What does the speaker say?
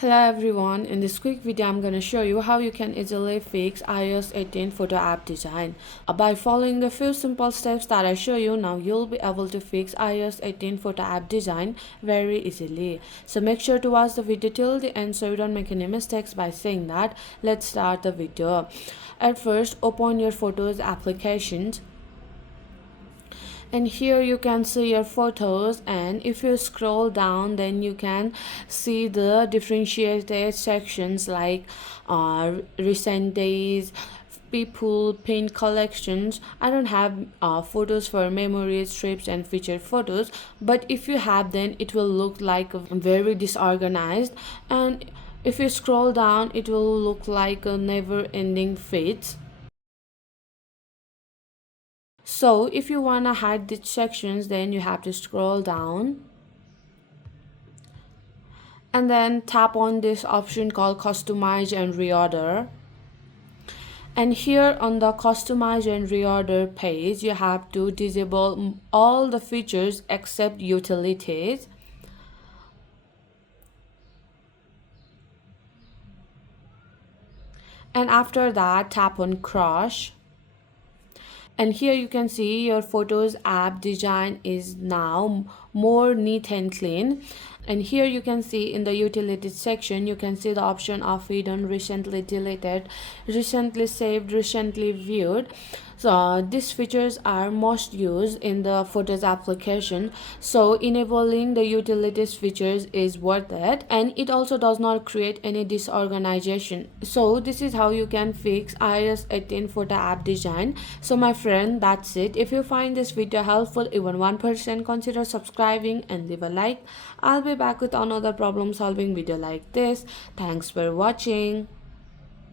Hello everyone, in this quick video I'm going to show you how you can easily fix iOS 18 photo app design. By following the few simple steps that I show you now, you'll be able to fix iOS 18 photo app design very easily. So make sure to watch the video till the end so you don't make any mistakes. By saying that, let's start the video. At first, open your Photos applications. And here you can see your photos, and if you scroll down then you can see the differentiated sections like recent days, people, pin collections. I don't have photos for memories, trips and featured photos, but if you have then it will look like very disorganized, and if you scroll down it will look like a never ending feed. So if you want to hide these sections, then you have to scroll down and then tap on this option called customize and reorder. And here on the customize and reorder page, you have to disable all the features except utilities. And after that, tap on crush. And here you can see your photos app design is now more neat and clean. And here you can see in the utilities section, you can see the option of hidden, recently deleted, recently saved, recently viewed. So these features are most used in the photos application, so enabling the utilities features is worth it, and it also does not create any disorganization. So this is how you can fix iOS 18 photo app design. So my friend, that's it. If you find this video helpful even 1%, consider subscribing and leave a like. I'll be back with another problem solving video like this. Thanks for watching.